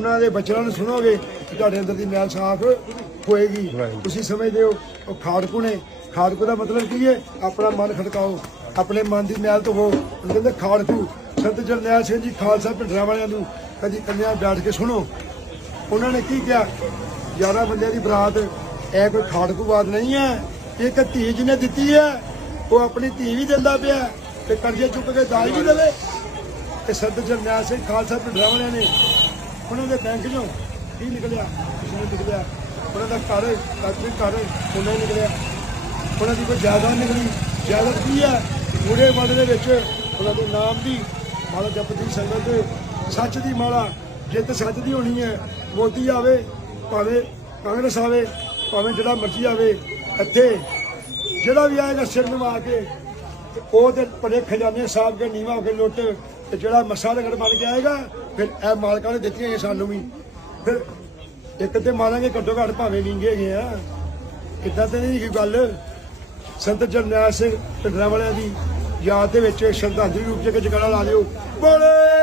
ਉਹਨਾਂ ਦੇ ਬੱਚਿਆਂ ਨੂੰ ਸੁਣੋਗੇ ਤੁਹਾਡੇ ਅੰਦਰ ਦੀ ਮੈਲ ਸਾਫ਼ ਹੋਏਗੀ। ਤੁਸੀਂ ਸਮਝਦੇ ਹੋ ਉਹ ਖਾੜਕੂ ਨੇ। ਖਾੜਕੂ ਦਾ ਮਤਲਬ ਕੀ ਹੈ? ਆਪਣਾ ਮਨ ਖੜਕਾਓ। ਆਪਣੇ ਮਨ ਦੀ ਮੈਲ ਧੋਵੋ ਉਹ ਕਹਿੰਦੇ ਖਾੜਕੂ। ਸੰਤ ਜਰਨੈਲ ਸਿੰਘ ਜੀ ਖਾਲਸਾ ਪਿੰਡਰਾਂ ਵਾਲਿਆਂ ਨੂੰ ਕਦੀ ਕੰਨਿਆ ਬੈਠ ਕੇ ਸੁਣੋ। ਉਹਨਾਂ ਨੇ ਕੀ ਕਿਹਾ? 11 ਬੰਦਿਆਂ ਦੀ ਬਰਾਤ ਇਹ ਕੋਈ ਖਾੜਕੂਵਾਦ ਨਹੀਂ ਹੈ। ਇੱਕ ਧੀ ਜਿਹਨੇ ਦਿੱਤੀ ਹੈ ਉਹ ਆਪਣੀ ਧੀ ਵੀ ਦਿੰਦਾ ਪਿਆ ਤੇ ਕਰਜ਼ੇ ਚੁੱਕ ਕੇ ਦਾਜ ਵੀ ਦੇਵੇ। ਤੇ ਸੰਤ ਜਰਨੈਲ ਸਿੰਘ ਖਾਲਸਾ ਪਿੰਡਰਾਂ ਵਾਲਿਆਂ ਨੇ ਦੇ ਬੈਂਕ ਚੋਂ ਕੀ ਨਿਕਲਿਆ? ਕੁਛ ਨਹੀਂ ਨਿਕਲਿਆ। ਉਹਨਾਂ ਦਾ ਘਰ ਕਾਫੀ ਘਰ ਉਹਨਾਂ ਨਿਕਲਿਆ। ਉਹਨਾਂ ਦੀ ਕੋਈ ਜਾਇਦਾਦ ਨਿਕਲੀ। ਜਾਇਦਾਦ ਕੀ ਹੈ? ਮੂੜੇ ਮੱਲ ਦੇ ਵਿੱਚ ਉਹਨਾਂ ਦੇ ਨਾਮ ਦੀ ਮਾਲਾ ਜਪਦੀ ਸੰਗਤ ਸੱਚ ਦੀ ਮਾਲਾ। ਜਿੱਤ ਸੱਚ ਦੀ ਹੋਣੀ ਹੈ, ਮੋਦੀ ਆਵੇ, ਭਾਵੇਂ ਕਾਂਗਰਸ ਆਵੇ, ਭਾਵੇਂ ਜਿਹੜਾ ਮਰਜ਼ੀ ਆਵੇ, ਇੱਥੇ ਜਿਹੜਾ ਵੀ ਆਏਗਾ ਸਿਰ ਨਵਾ ਕੇ ਤੇ ਪਰੇ ਖਜ਼ਾਨੇ ਸਾਹਿਬ ਕੇ ਨੀਵਾ ਹੋ ਕੇ ਲੁੱਟ ਤੇ ਜਿਹੜਾ ਮੱਸਾ ਰਗੜ ਬਣ ਕੇ ਆਏਗਾ, ਫਿਰ ਇਹ ਮਾਲਕਾਂ ਨੇ ਦਿੱਤੀਆਂ ਇਹ ਸਾਨੂੰ ਵੀ। ਫਿਰ ਇੱਕ ਤੇ ਮਾਰਾਂਗੇ ਘੱਟੋ ਘੱਟ ਭਾਵੇਂ ਵਿੰਗੇ ਗਏ ਆ। ਇਦਾਂ ਤੇ ਨਹੀਂ ਕੋਈ ਗੱਲ। ਸੰਤ ਜਰਨੈਲ ਸਿੰਘ ਪਿੰਡਰਾਂ ਵਾਲਿਆਂ ਦੀ ਯਾਦ ਦੇ ਵਿੱਚ ਸ਼ਰਧਾਂਜਲੀ ਰੂਪ ਚ ਜਗੜਾ ਲਾ ਦਿਓ ਬੋਲੇ!